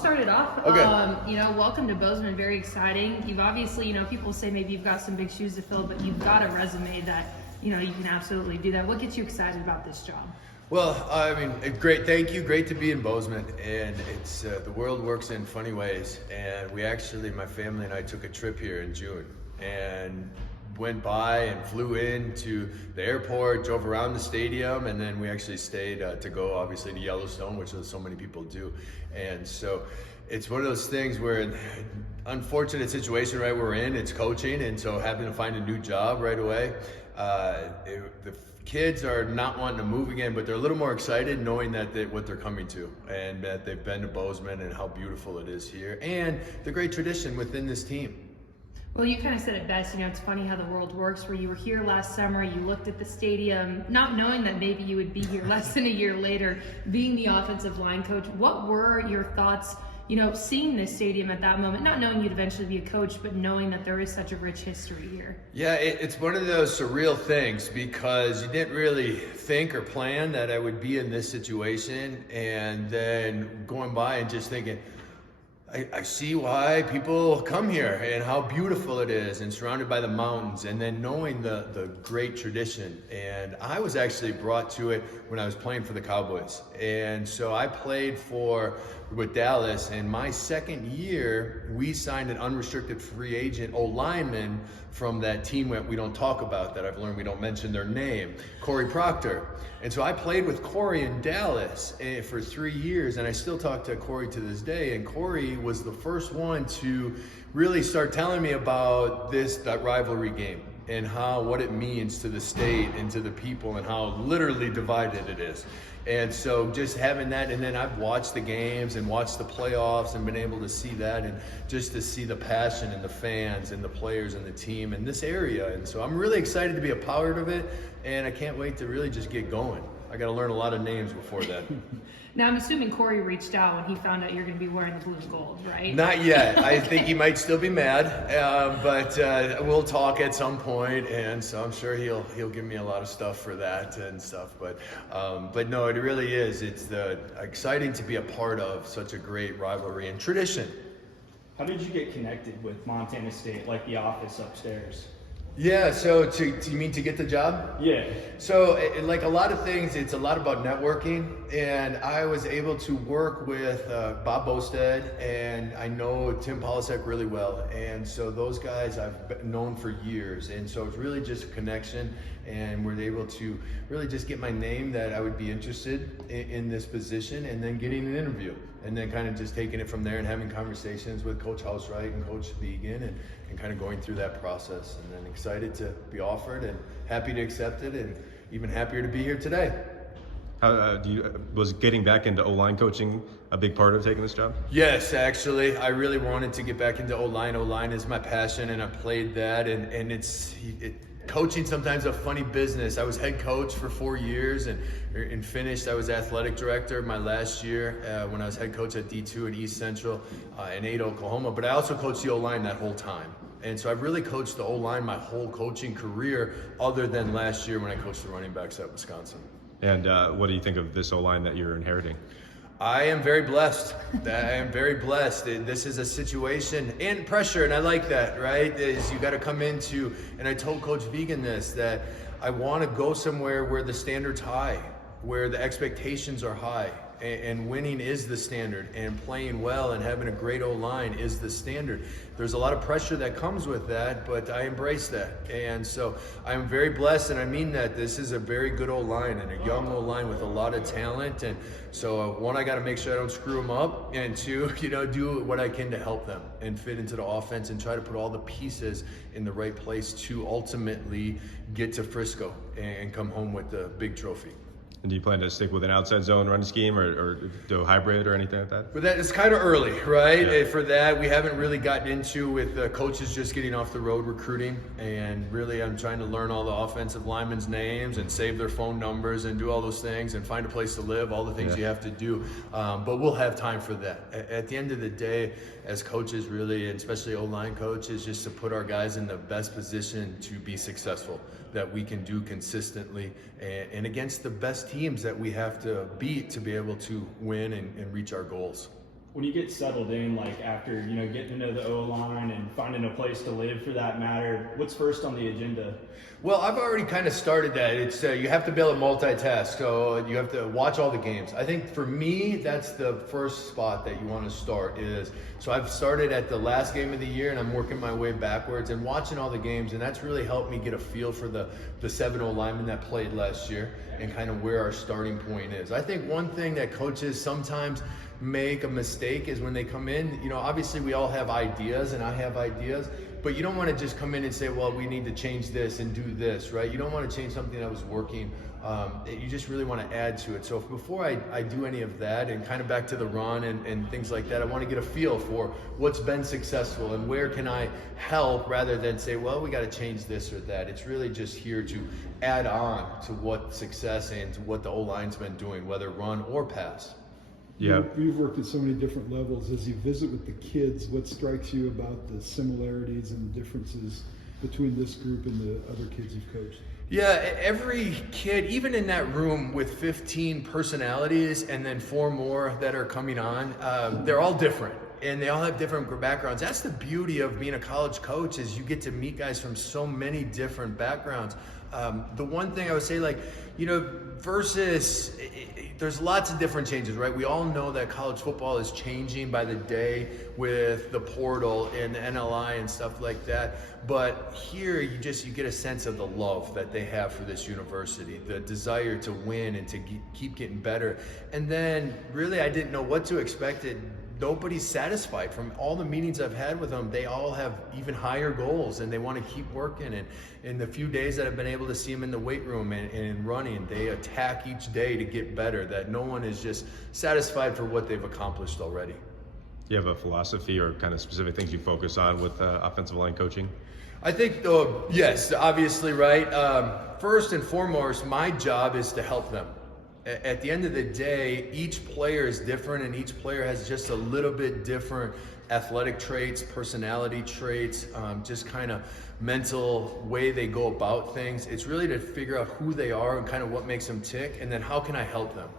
start it off. Okay. Welcome to Bozeman. Very exciting. You've obviously, people say maybe you've got some big shoes to fill, but you've got a resume that, you can absolutely do that. What gets you excited about this job? Well, great. Thank you. Great to be in Bozeman. And it's the world works in funny ways. And we actually, my family and I took a trip here in June and went by and flew into the airport, drove around the stadium, and then we actually stayed to go obviously to Yellowstone, which so many people do. And so it's one of those things where unfortunate situation right we're in, it's coaching, and so having to find a new job right away. The kids are not wanting to move again, but they're a little more excited knowing that what they're coming to, and that they've been to Bozeman and how beautiful it is here, and the great tradition within this team. Well, you kind of said it best. It's funny how the world works, where you were here last summer, you looked at the stadium, not knowing that maybe you would be here less than a year later, being the offensive line coach. What were your thoughts, seeing this stadium at that moment, not knowing you'd eventually be a coach, but knowing that there is such a rich history here? Yeah, it's one of those surreal things, because you didn't really think or plan that I would be in this situation, and then going by and just thinking, I see why people come here and how beautiful it is, and surrounded by the mountains, and then knowing the great tradition. And I was actually brought to it when I was playing for the Cowboys. And so I played with Dallas, and my second year, we signed an unrestricted free agent O-lineman from that team that we don't talk about, that I've learned we don't mention their name, Corey Proctor. And so I played with Corey in Dallas for 3 years, and I still talk to Corey to this day. And Corey was the first one to really start telling me about that rivalry game, and what it means to the state and to the people, and how literally divided it is. And so just having that, and then I've watched the games and watched the playoffs and been able to see that, and just to see the passion and the fans and the players and the team in this area. And so I'm really excited to be a part of it, and I can't wait to really just get going. I got to learn a lot of names before that. Now, I'm assuming Corey reached out when he found out you're going to be wearing the blue and gold, right? Not yet. I think he might still be mad, but we'll talk at some point, and so I'm sure he'll give me a lot of stuff for that and stuff. But no, it really is. It's exciting to be a part of such a great rivalry and tradition. How did you get connected with Montana State, like the office upstairs? Yeah, so you mean to get the job? Yeah. So like a lot of things, it's a lot about networking, and I was able to work with Bob Bosted, and I know Tim Polasek really well, and so those guys I've known for years, and so it's really just a connection, and we're able to really just get my name that I would be interested in this position, and then getting an interview, and then kind of just taking it from there and having conversations with Coach Housewright and Coach Began, and kind of going through that process, and then excited to be offered and happy to accept it, and even happier to be here today. Was getting back into O-line coaching a big part of taking this job? Yes, actually, I really wanted to get back into O-line. O-line is my passion, and I played that, and coaching sometimes a funny business. I was head coach for 4 years, and finished. I was athletic director my last year when I was head coach at D2 at East Central in Ada, Oklahoma. But I also coached the O-line that whole time. And so I've really coached the O-line my whole coaching career, other than last year when I coached the running backs at Wisconsin. And what do you think of this O-line that you're inheriting? I am very blessed. I am very blessed. This is a situation and pressure, and I like that, right? Is you got to come into, and I told Coach Vegan this, that I want to go somewhere where the standard's high, where the expectations are high, and winning is the standard, and playing well and having a great O-line is the standard. There's a lot of pressure that comes with that, but I embrace that. And so I'm very blessed, and I mean that. This is a very good O-line, and a young O-line with a lot of talent. And so one, I got to make sure I don't screw them up, and two, do what I can to help them and fit into the offense and try to put all the pieces in the right place to ultimately get to Frisco and come home with the big trophy. And do you plan to stick with an outside zone run scheme, or do a hybrid or anything like that? But that is kind of early, right? Yeah. For that, we haven't really gotten into with coaches just getting off the road recruiting, and really I'm trying to learn all the offensive linemen's names and save their phone numbers and do all those things and find a place to live, all the things you have to do. But we'll have time for that. At the end of the day, as coaches, really, and especially O-line coaches, just to put our guys in the best position to be successful, that we can do consistently and against the best teams that we have to beat to be able to win and reach our goals. When you get settled in, like after, getting to know the O-line and finding a place to live for that matter, what's first on the agenda? Well, I've already kind of started that. It's you have to be able to multitask, so you have to watch all the games. I think for me, that's the first spot that you want to start is, so I've started at the last game of the year and I'm working my way backwards and watching all the games, and that's really helped me get a feel for the 7 linemen that played last year and kind of where our starting point is. I think one thing that coaches sometimes make a mistake is when they come in, obviously we all have ideas and I have ideas, but you don't want to just come in and say, well, we need to change this and do this, right? You don't want to change something that was working. You just really want to add to it. So before I do any of that, and kind of back to the run and things like that, I want to get a feel for what's been successful and where can I help, rather than say, well, we got to change this or that. It's really just here to add on to what success and to what the O-line's been doing, whether run or pass. Yeah. You've worked at so many different levels. As you visit with the kids, what strikes you about the similarities and differences between this group and the other kids you've coached? Yeah, every kid, even in that room with 15 personalities and then 4 more that are coming on, they're all different. And they all have different backgrounds. That's the beauty of being a college coach, is you get to meet guys from so many different backgrounds. The one thing I would say, versus, there's lots of different changes, right? We all know that college football is changing by the day with the portal and the NLI and stuff like that. But here, you get a sense of the love that they have for this university, the desire to win and to keep getting better. And then, really, I didn't know what to expect. Nobody's satisfied. From all the meetings I've had with them, they all have even higher goals and they want to keep working. And in the few days that I've been able to see them in the weight room and running, they attack each day to get better, that no one is just satisfied for what they've accomplished already. Do you have a philosophy or kind of specific things you focus on with offensive line coaching? I think, yes, obviously, right? First and foremost, my job is to help them. At the end of the day, each player is different and each player has just a little bit different athletic traits, personality traits, just kind of mental way they go about things. It's really to figure out who they are and kind of what makes them tick, and then how can I help them?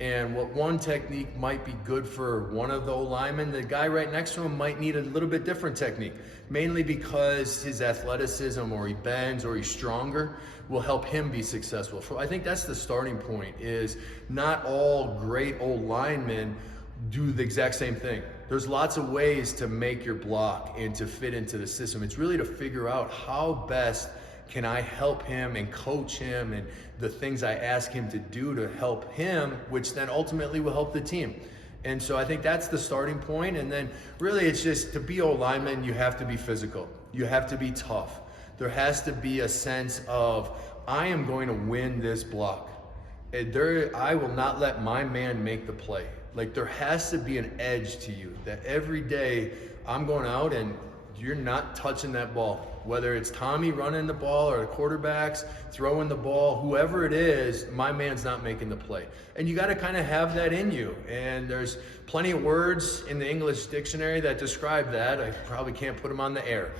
And what one technique might be good for one of the linemen, the guy right next to him might need a little bit different technique, mainly because his athleticism, or he bends, or he's stronger, will help him be successful. So I think that's the starting point, is not all great old linemen do the exact same thing. There's lots of ways to make your block and to fit into the system. It's really to figure out how best can I help him and coach him, and the things I ask him to do to help him, which then ultimately will help the team. And so I think that's the starting point. And then really it's just, to be O-lineman, you have to be physical. You have to be tough. There has to be a sense of, I am going to win this block. I will not let my man make the play. Like, there has to be an edge to you, that every day I'm going out and you're not touching that ball. Whether it's Tommy running the ball or the quarterbacks throwing the ball, whoever it is, my man's not making the play. And you got to kind of have that in you. And there's plenty of words in the English dictionary that describe that. I probably can't put them on the air.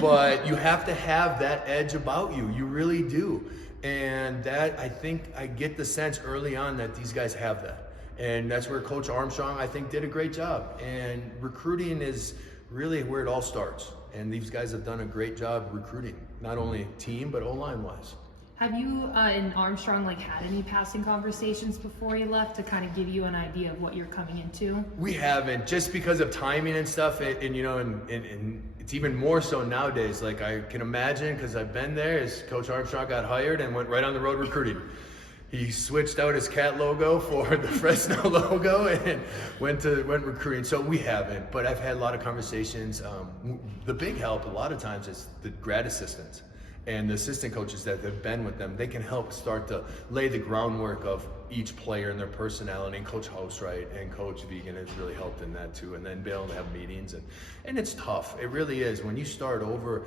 But you have to have that edge about you. You really do. And that, I think I get the sense early on that these guys have that. And that's where Coach Armstrong, I think, did a great job. And recruiting is really where it all starts. And these guys have done a great job recruiting, not only team, but O-line wise. Have you and Armstrong had any passing conversations before you left to kind of give you an idea of what you're coming into? We haven't, just because of timing and stuff, and it's even more so nowadays. Like, I can imagine, because I've been there, as Coach Armstrong got hired and went right on the road recruiting. He switched out his cat logo for the Fresno logo and went recruiting. So we haven't, but I've had a lot of conversations. The big help a lot of times is the grad assistants and the assistant coaches that have been with them. They can help start to lay the groundwork of each player and their personality. And Coach House, right, and Coach Vegan has really helped in that too. And then be able to have meetings, and it's tough. It really is. When you start over,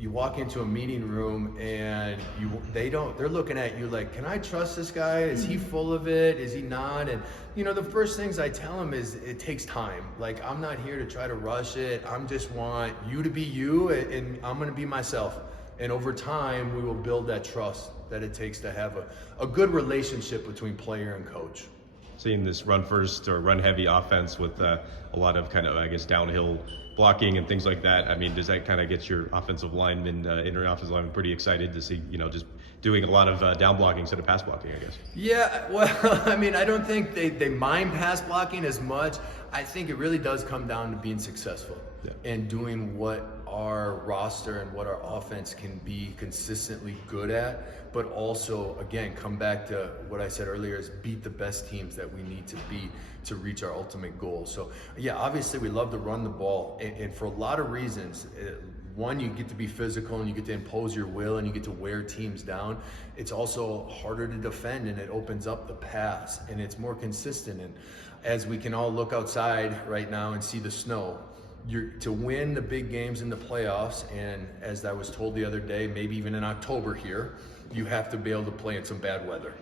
you walk into a meeting room and they're looking at you like, can I trust this guy? Is he full of it? Is he not? And the first things I tell them is, it takes time. Like, I'm not here to try to rush it. I just want you to be you, and I'm going to be myself. And over time, we will build that trust that it takes to have a good relationship between player and coach. seeing this run first or run heavy offense with a lot of kind of, I guess, downhill blocking and things like that. I mean, does that kind of get your offensive lineman, inner offensive lineman pretty excited to see, just doing a lot of down blocking instead of pass blocking, I guess? Yeah, well, I mean, I don't think they mind pass blocking as much. I think it really does come down to being successful and doing what our roster and what our offense can be consistently good at, but also, again, come back to what I said earlier, is beat the best teams that we need to beat to reach our ultimate goal. So, yeah, obviously we love to run the ball, and for a lot of reasons. One, you get to be physical and you get to impose your will and you get to wear teams down. It's also harder to defend, and it opens up the pass, and it's more consistent. And as we can all look outside right now and see the snow, to win the big games in the playoffs, and as I was told the other day, maybe even in October here, you have to be able to play in some bad weather.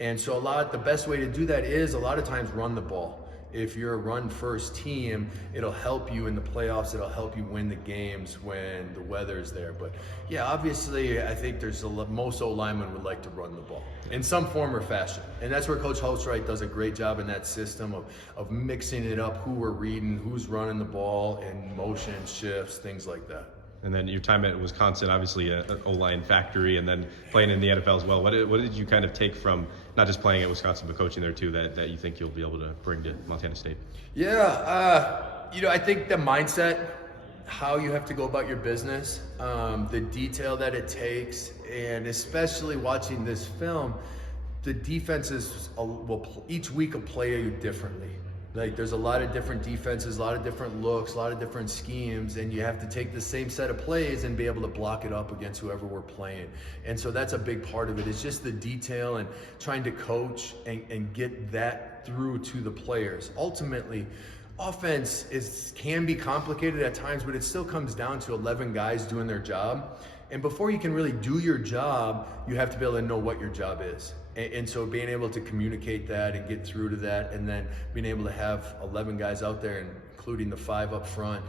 And so the best way to do that is a lot of times run the ball. If you're a run first team, it'll help you in the playoffs. It'll help you win the games when the weather's there. But yeah, obviously, I think most O-linemen would like to run the ball in some form or fashion. And that's where Coach Holtzwright does a great job in that system of mixing it up, who we're reading, who's running the ball, and motion shifts, things like that. And then your time at Wisconsin, obviously an O-line factory, and then playing in the NFL as well. What did you kind of take from not just playing at Wisconsin, but coaching there too, that you think you'll be able to bring to Montana State? Yeah, I think the mindset, how you have to go about your business, the detail that it takes, and especially watching this film, the defenses will each week will play you differently. Like, there's a lot of different defenses, a lot of different looks, a lot of different schemes, and you have to take the same set of plays and be able to block it up against whoever we're playing. And so that's a big part of it. It's just the detail and trying to coach and get that through to the players. Ultimately, offense can be complicated at times, but it still comes down to 11 guys doing their job. And before you can really do your job, you have to be able to know what your job is. And so being able to communicate that and get through to that, and then being able to have 11 guys out there, including the 5 up front,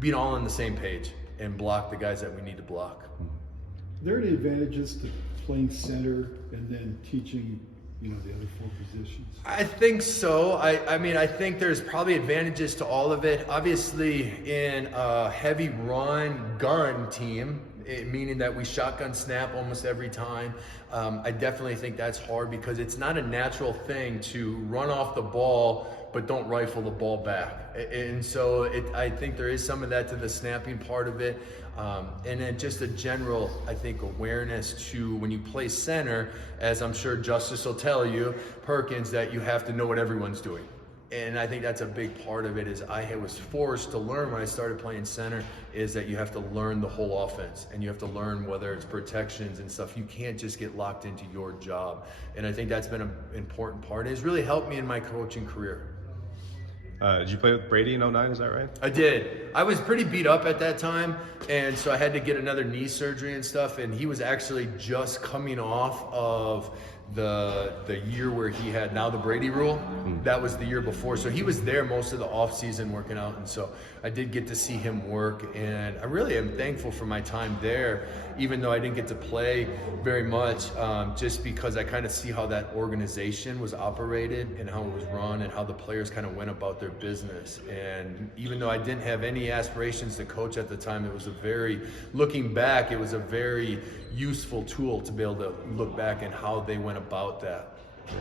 being all on the same page and block the guys that we need to block. Are there any advantages to playing center and then teaching, the other 4 positions? I think so. I mean, I think there's probably advantages to all of it. Obviously, in a heavy run gun team, meaning that we shotgun snap almost every time, I definitely think that's hard because it's not a natural thing to run off the ball but don't rifle the ball back. And so I think there is some of that to the snapping part of it. And then just a general, I think, awareness to when you play center, as I'm sure Justice will tell you, Perkins, that you have to know what everyone's doing. And I think that's a big part of it, is I was forced to learn when I started playing center, is that you have to learn the whole offense, and you have to learn whether it's protections and stuff. You can't just get locked into your job. And I think that's been an important part. It's really helped me in my coaching career. Did you play with Brady in 09, is that right? I did. I was pretty beat up at that time, and so I had to get another knee surgery and stuff, and he was actually just coming off of the year where he had now the Brady rule. That was the year before, so he was there most of the off season working out, and so I did get to see him work, and I really am thankful for my time there, even though I didn't get to play very much, just because I kind of see how that organization was operated and how it was run and how the players kind of went about their business. And even though I didn't have any aspirations to coach at the time, looking back, it was a very useful tool to be able to look back and how they went about that. Yeah.